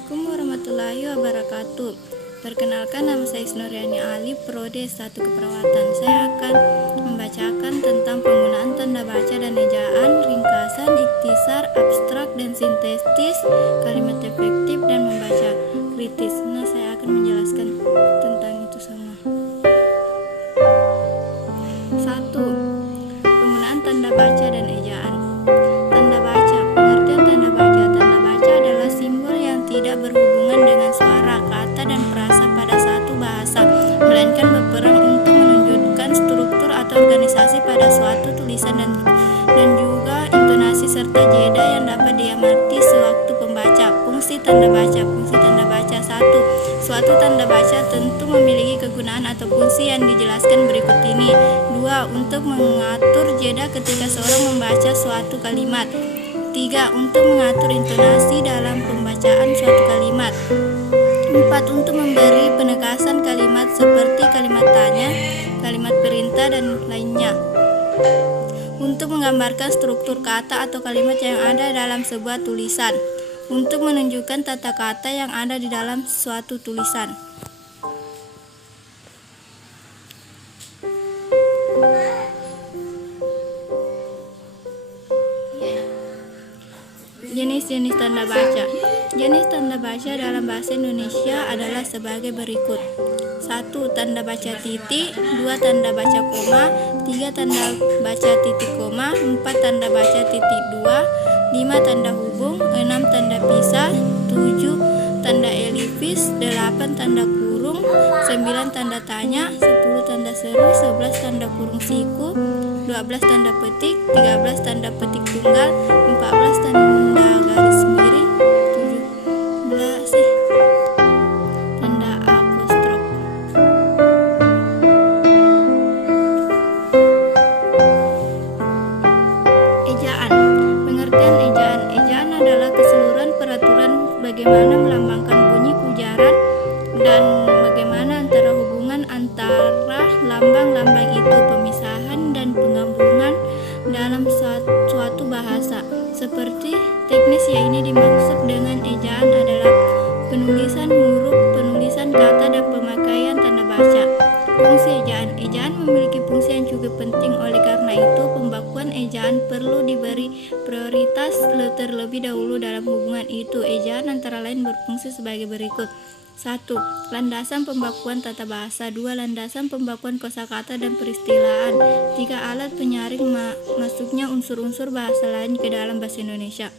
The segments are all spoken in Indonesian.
Assalamualaikum warahmatullahi wabarakatuh. Perkenalkan, nama saya Isnuriani Ali, Prodi S1 Keperawatan. Saya akan membacakan tentang penggunaan tanda baca dan ejaan, ringkasan, ikhtisar, abstrak, dan sintetis, kalimat efektif, dan membaca kritis. Nah, saya akan menjelaskan tentang itu semua. 1. Penggunaan tanda baca dan ejaan. Tanda baca. Pengertian tanda baca. Tanda baca adalah simbol yang tidak berhubungan dengan suara, kata, dan frasa pada satu bahasa, melainkan berperan untuk menunjukkan struktur atau organisasi pada suatu tulisan dan juga intonasi serta jeda yang dapat diamati sewaktu pembaca. Fungsi tanda baca. Fungsi tanda baca. 1. Suatu tanda baca tentu memiliki kegunaan atau fungsi yang dijelaskan berikut ini. 2. Untuk mengatur jeda ketika seorang membaca suatu kalimat. 3. Untuk mengatur intonasi dalam pembacaan suatu kalimat. 4. Untuk memberi penekasan kalimat seperti kalimat tanya, kalimat perintah, dan lainnya. Untuk menggambarkan struktur kata atau kalimat yang ada dalam sebuah tulisan. Untuk menunjukkan tata kata yang ada di dalam suatu tulisan. Jenis-jenis tanda baca. Jenis tanda baca dalam bahasa Indonesia adalah sebagai berikut. 1. Tanda baca titik. 2. Tanda baca koma. 3. Tanda baca titik koma. 4. Tanda baca titik 2. 5. Tanda hubung. 6. Tanda pisah. 7. Tanda elipsis. 8. Tanda kurung. 9. Tanda tanya. 10. Tanda seru. 11. Tanda kurung siku. 12. Tanda petik. 13. Tanda petik tunggal. 14. Tanda garis miring. 17. Tanda apostrof. Ejaan. Pengertian ejaan. Ejaan adalah keseluruhan peraturan bagaimana melambangkan bunyi ujaran dan bagaimana antara hubungan antara lambang-lambang itu, pemisahan dan penggabungan dalam suatu bahasa. Seperti teknis yang ini dimaksud dengan ejaan adalah penulisan huruf, penulisan kata, dan pemakaian tanda baca. Fungsi ejaan. Ejaan memiliki fungsi yang cukup penting, oleh karena itu pembakuan ejaan perlu diberi prioritas terlebih dahulu dalam hubungan itu. Ejaan antara lain berfungsi sebagai berikut. 1. Landasan pembakuan tata bahasa. 2. Landasan pembakuan kosakata dan peristilahan. 3. Alat penyaring masuknya unsur-unsur bahasa lain ke dalam bahasa Indonesia.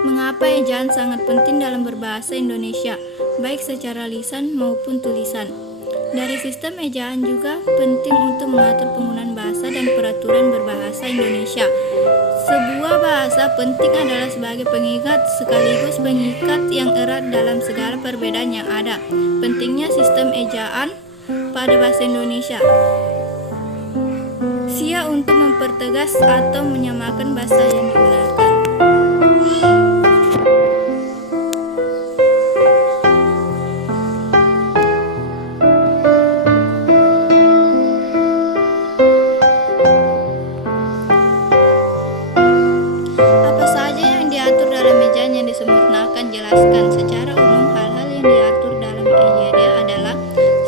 Mengapa ejaan sangat penting dalam berbahasa Indonesia, baik secara lisan maupun tulisan? Dari sistem ejaan juga penting untuk mengatur penggunaan bahasa dan peraturan berbahasa Indonesia. Sebuah bahasa penting adalah sebagai pengingat sekaligus pengikat yang erat dalam segala perbedaan yang ada. Pentingnya sistem ejaan pada bahasa Indonesia. Untuk mempertegas atau menyamakan bahasa yang digunakan. Apa saja yang diatur dalam ejaan yang disempurnakan? Jelaskan secara umum hal-hal yang diatur dalam EYD adalah: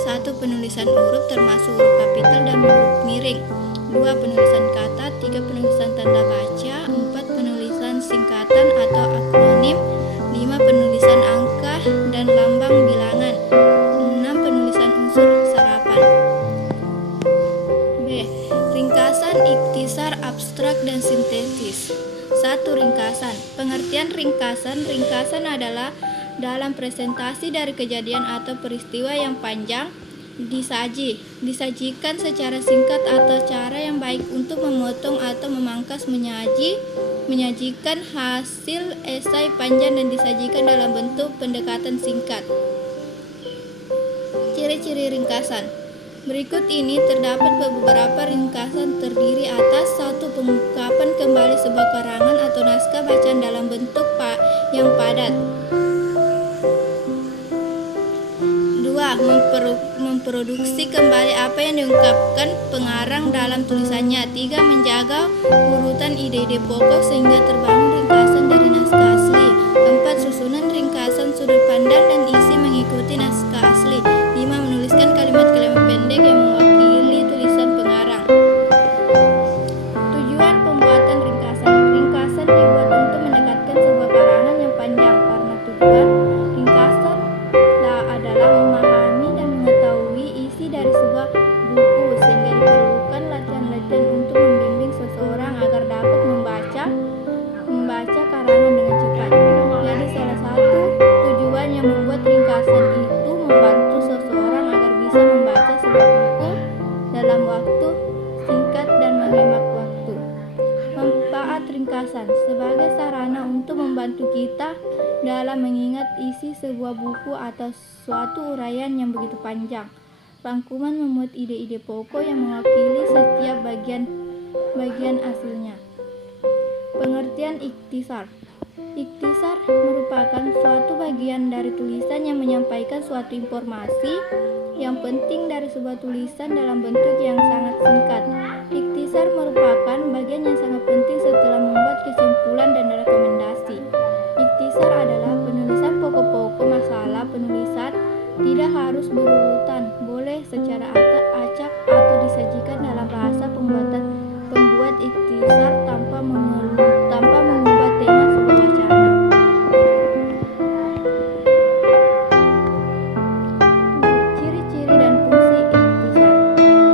1. Penulisan huruf termasuk huruf kapital dan huruf miring. 2. Penulisan kata. 3. Penulisan tanda baca. 4. Penulisan singkatan atau akronim. 5. Penulisan angka dan lambang bilangan. 6. Penulisan unsur sarapan. B. Ringkasan, ikhtisar, abstrak, dan sintetis. 1. Ringkasan. Pengertian ringkasan. Ringkasan adalah dalam presentasi dari kejadian atau peristiwa yang panjang disajikan secara singkat atau cara yang baik untuk memotong atau memangkas, menyajikan hasil esai panjang dan disajikan dalam bentuk pendekatan singkat. Ciri-ciri ringkasan. Berikut ini terdapat beberapa ringkasan terdiri atas: 1. Pengungkapan kembali sebuah karangan atau naskah bacaan dalam bentuk yang padat. 2. Memproduksi kembali apa yang diungkapkan pengarang dalam tulisannya. 3. Menjaga urutan ide-ide pokok sehingga terbangun ringkasan dari naskah asli. 4. Susunan ringkasan membantu kita dalam mengingat isi sebuah buku atau suatu uraian yang begitu panjang. Rangkuman memuat ide-ide pokok yang mewakili setiap bagian hasilnya. Pengertian ikhtisar. Ikhtisar merupakan suatu bagian dari tulisan yang menyampaikan suatu informasi yang penting dari sebuah tulisan dalam bentuk yang sangat singkat. Ikhtisar merupakan bagian yang sangat penting setelah membuat kesimpulan dan rekomendasi. Ikhtisar adalah penulisan pokok-pokok masalah penulisan, tidak harus berurutan, boleh secara acak atau disajikan dalam bahasa pembuat ikhtisar tanpa mengubah tema sebuah wacana. Ciri-ciri dan fungsi ikhtisar.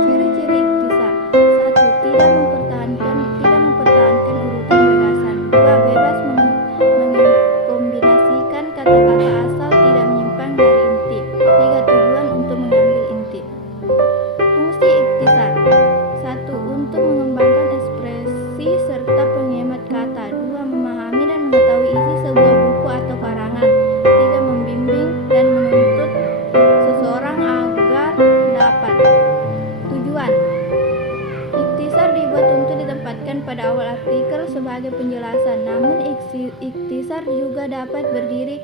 Ciri-ciri ikhtisar. 1. Tidak mempertahankan urutan gagasan. 2. Bebas mengkombinasikan kata-kata asal, tidak menyimpang dari inti. 3. Tujuan untuk mengambil inti. Fungsi ikhtisar. 1. Untuk mengembangkan ekspresi serta penghemat kata. 2. Memahami dan mengetahui isi sebuah buku atau karangan. 3. Membimbing dan menuntut seseorang agar dapat. Tujuan. Ikhtisar dibuat untuk ditempatkan pada awal artikel sebagai penjelasan, namun ikhtisar juga dapat berdiri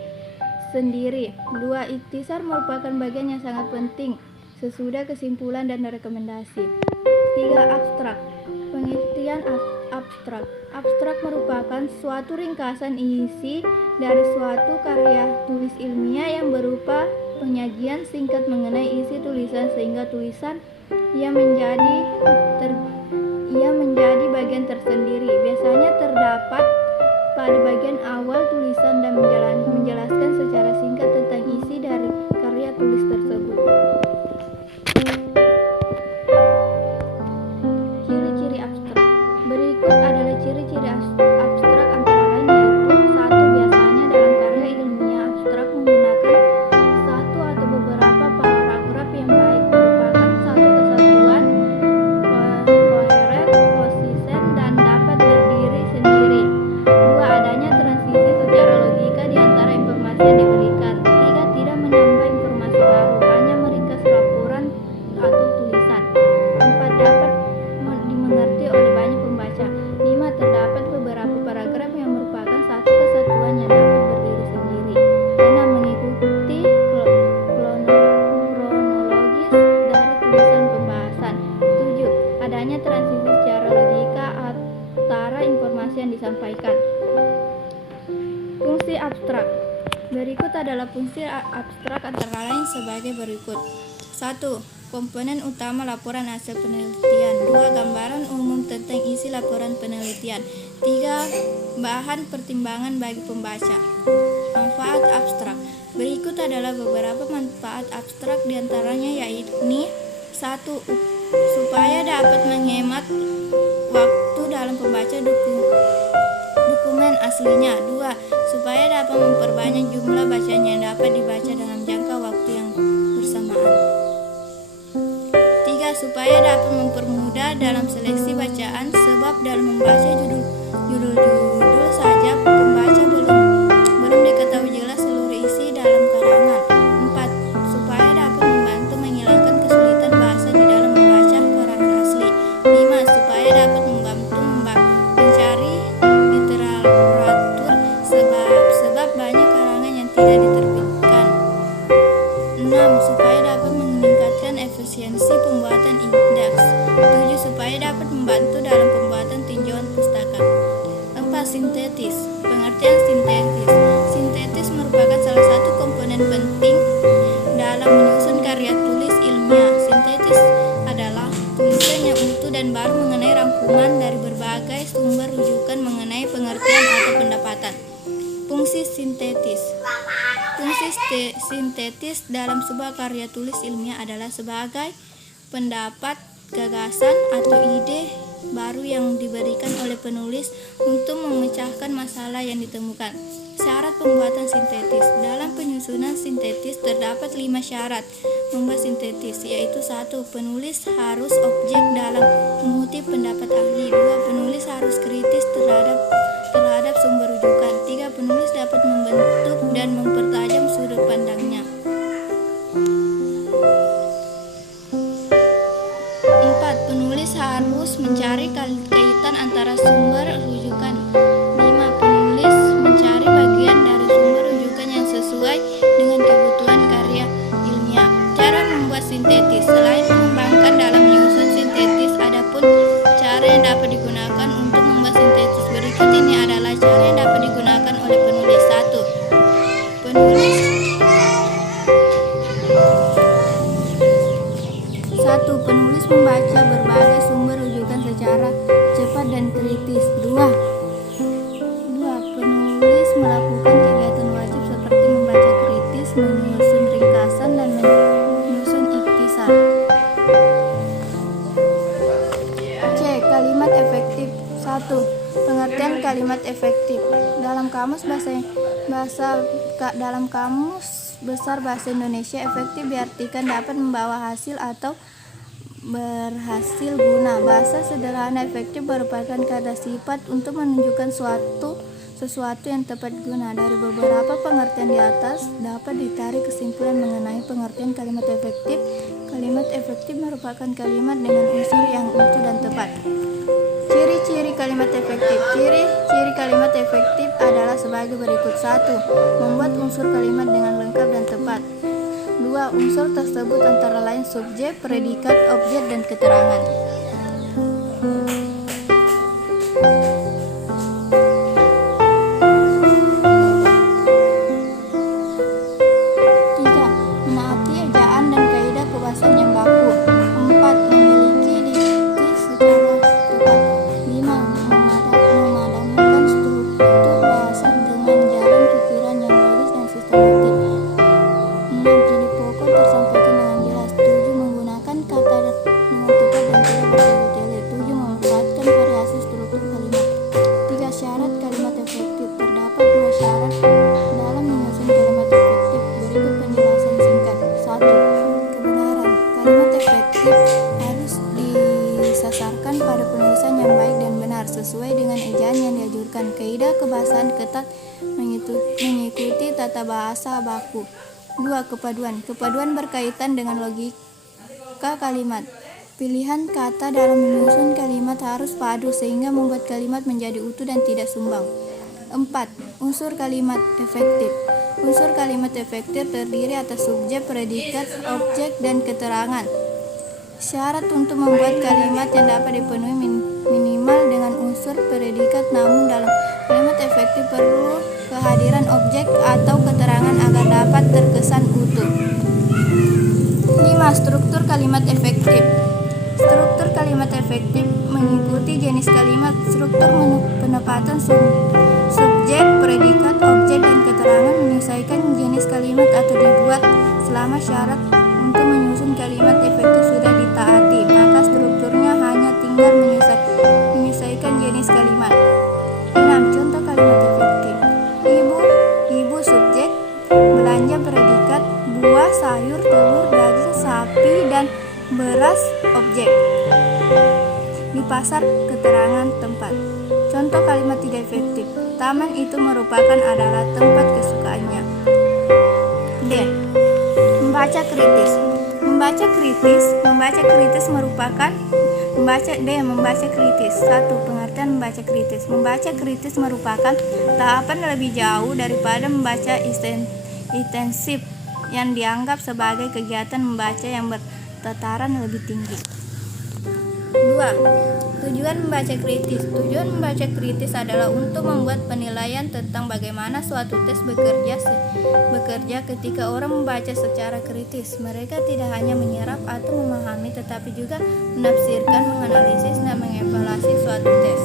sendiri. 2. Ikhtisar merupakan bagian yang sangat penting sesudah kesimpulan dan rekomendasi. 3. Abstrak. Pengertian abstrak. Abstrak merupakan suatu ringkasan isi dari suatu karya tulis ilmiah yang berupa penyajian singkat mengenai isi tulisan, sehingga tulisan ia menjadi bagian tersendiri. Biasanya terdapat pada bagian awal tulisan dan menjelaskan secara singkat tentang isi dari karya tulis tersebut. Ciri-ciri abstrak. Berikut adalah ciri-ciri abstrak antara lain, yaitu 1. Biasanya dalam karya ilmiah abstrak menggunakan satu atau beberapa paragraf yang baik, merupakan satu kesatuan koheren, konsisten, dan dapat berdiri sendiri. 2. Adanya transisi secara logika di antara informasi yang diberikan. 3. Tidak menambah informasi baru, hanya meringkas laporan atau tulisan. 4. Dapat dimengerti oleh banyak pembaca. 5. Terdapat beberapa paragraf yang merupakan satu kesatuan yang dapat berdiri sendiri. 6. Mengikuti kronologis dari tulisan pembahasan. 7. Adanya transisi secara logika antara informasi yang disampaikan. Fungsi abstrak. Berikut adalah fungsi abstrak antara lain sebagai berikut. 1. Komponen utama laporan hasil penelitian. 2. Gambaran umum tentang isi laporan penelitian. 3. Bahan pertimbangan bagi pembaca. Manfaat abstrak. Berikut adalah beberapa manfaat abstrak, diantaranya yakni 1. Supaya dapat menghemat waktu dalam membaca dokumen aslinya. 2. Supaya dapat memperbanyak jumlah bacaan yang dapat dibaca dalam jangka waktu yang bersamaan. 3. Supaya dapat mempermudah dalam seleksi bacaan, sebab dalam membaca judul-judul saja pembaca belum diketahui jelas seluruh isi dalam karangan. 4. Supaya dapat membantu menghilangkan kesulitan bahasa di dalam membaca karangan asli. 5. Supaya dapat membantu mencari literatur, sebab banyak karangan yang tidak diterbitkan. 6. Supaya dapat meningkatkan efisiensi pembuatan indeks. 7. Supaya dapat membantu dalam pembuatan tinjauan pustaka. 4. Sintetis. Pengertian sintetis. Sintetis merupakan salah satu komponen penting dalam menyusun karya tulis ilmiah. Sintetis adalah tulisan yang utuh dan baru mengenai rangkuman dari berbagai sumber rujukan mengenai pengertian atau pendapatan. Fungsi sintetis. Fungsi sintetis dalam sebuah karya tulis ilmiah adalah sebagai pendapat, gagasan, atau ide baru yang diberikan oleh penulis untuk memecahkan masalah yang ditemukan. Syarat pembuatan sintetis. Dalam penyusunan sintetis terdapat 5 syarat membuat sintetis, yaitu 1. Penulis harus objek dalam mengutip pendapat ahli. 2. Penulis harus kritis terhadap sumber rujukan. 3. Penulis Dalam Kamus Besar Bahasa Indonesia, efektif diartikan dapat membawa hasil atau berhasil guna. Bahasa sederhana, efektif merupakan kata sifat untuk menunjukkan sesuatu yang tepat guna. Dari beberapa pengertian di atas dapat ditarik kesimpulan mengenai pengertian kalimat efektif. Kalimat efektif merupakan kalimat dengan unsur yang utuh dan tepat. Ciri-ciri kalimat efektif. Ciri-ciri kalimat efektif adalah sebagai berikut. 1. Membuat unsur kalimat dengan lengkap dan tepat. 2. Unsur tersebut antara lain subjek, predikat, objek, dan keterangan. 3. Menaati ejaan dan kaidah kebahasaan yang baku. 4. Memiliki dikti secara tepat. 5. Memadamkan struktur bahasa dengan jalan pikiran yang logis dan sistematik. 6. Ide pokok tersampaikan dengan jelas. 7. Menggunakan kata dengan tepat dan tidak bertele-tele. 7. Memanfaatkan variasi struktur kalimat. 3. Syarat kalimat efektif. Terdapat 2 syarat dalam menyusun kalimat efektif. Berikut penjelasan singkat. 1. Kebenaran. Kalimat efektif harus disasarkan pada penulisan yang baik dan benar sesuai dengan ejaan yang dianjurkan. Kaidah kebahasaan ketat mengikuti tata bahasa baku. 2. Kepaduan. Kepaduan berkaitan dengan logika kalimat. Pilihan kata dalam menyusun kalimat harus padu sehingga membuat kalimat menjadi utuh dan tidak sumbang. 4. Unsur kalimat efektif. Unsur kalimat efektif terdiri atas subjek, predikat, objek, dan keterangan. Syarat untuk membuat kalimat yang dapat dipenuhi minimal dengan unsur predikat, namun dalam kalimat efektif perlu kehadiran objek atau keterangan agar dapat terkesan utuh. 5. Struktur kalimat efektif. Struktur kalimat efektif mengikuti jenis kalimat. Struktur penempatan subjek, predikat, objek, dan keterangan menyesuaikan jenis kalimat atau dibuat selama syarat untuk menyusun kalimat efektif sudah ditaati, maka strukturnya hanya tinggal menyesuaikan jenis kalimat. 6. Contoh kalimat efektif. Ibu subjek, belanja predikat, buah, sayur, telur, daging sapi, dan beras objek. Di pasar keterangan tempat. Contoh kalimat tidak efektif. Taman itu merupakan adalah tempat kesukaannya. D. Membaca kritis. Membaca kritis merupakan membaca kritis. 1. Pengertian membaca kritis. Membaca kritis merupakan tahapan lebih jauh daripada membaca intensif yang dianggap sebagai kegiatan membaca yang bertataran lebih tinggi. 2. Tujuan membaca kritis. Tujuan membaca kritis adalah untuk membuat penilaian tentang bagaimana suatu tes bekerja ketika orang membaca secara kritis. Mereka tidak hanya menyerap atau memahami, tetapi juga menafsirkan, menganalisis, dan mengevaluasi suatu tes.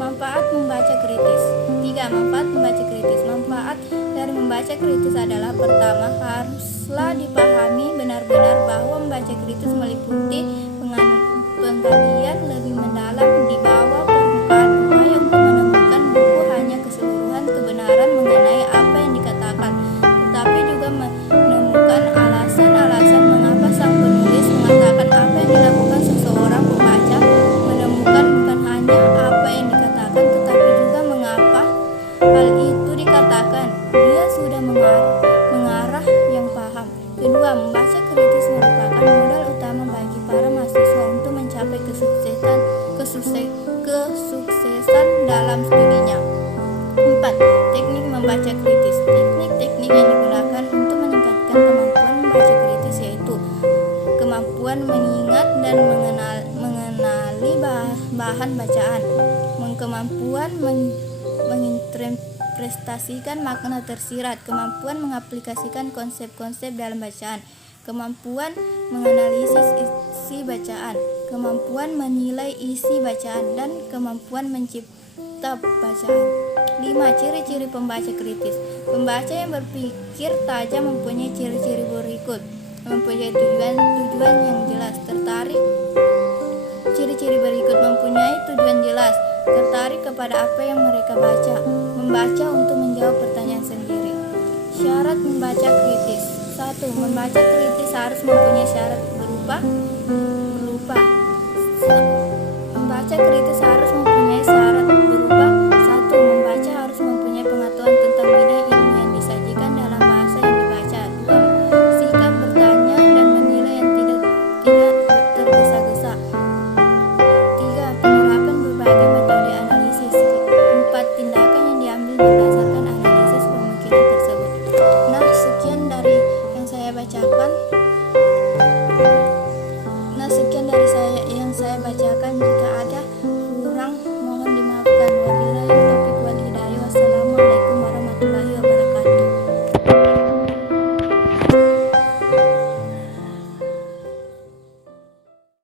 Manfaat membaca kritis. 3. Manfaat membaca kritis. Manfaat dari membaca kritis adalah: pertama, haruslah dipahami benar-benar bahwa membaca kritis meliputi penggalian lebih mendalam di bawah permukaan, upaya untuk menemukan buku hanya keseluruhan kebenaran mengenai apa yang dikatakan, tetapi juga menemukan alasan-alasan mengapa sang penulis mengatakan apa yang dilakukan seseorang pembaca, menemukan bukan hanya apa yang dikatakan, tetapi juga mengapa hal itu dikatakan. Dia sudah mengarah yang paham. Kedua, membaca kritis merupakan modal utama bagi para mahasiswa untuk mencapai kesuksesan dalam studinya. 4. Teknik membaca kritis. Teknik-teknik yang digunakan untuk meningkatkan kemampuan membaca kritis yaitu kemampuan mengingat dan mengenali bahan bacaan, kemampuan menginterpretasikan makna tersirat, kemampuan mengaplikasikan konsep-konsep dalam bacaan, kemampuan menganalisis isi bacaan, kemampuan menilai isi bacaan, dan kemampuan mencipta bacaan. 5. Ciri-ciri pembaca kritis. Pembaca yang berpikir tajam mempunyai ciri-ciri berikut: mempunyai tujuan yang jelas, tertarik. Ciri-ciri berikut: mempunyai tujuan jelas, tertarik kepada apa yang mereka baca, membaca untuk menjawab pertanyaan sendiri. Syarat membaca kritis. 1. Membaca kritis harus mempunyai syarat berupa Membaca kritis harus mempunyai syarat berupa 1. Membaca harus mempunyai pengetahuan tentang bidang ilmu yang disajikan dalam bahasa yang dibaca. 2. Sikap bertanya dan menilai yang tidak tergesa-gesa. 3. Penerapan berbagai metode analisis. 4. Tindakan yang diambil berdasarkan analisis pemikiran tersebut. Nah, sekian dari yang saya bacakan.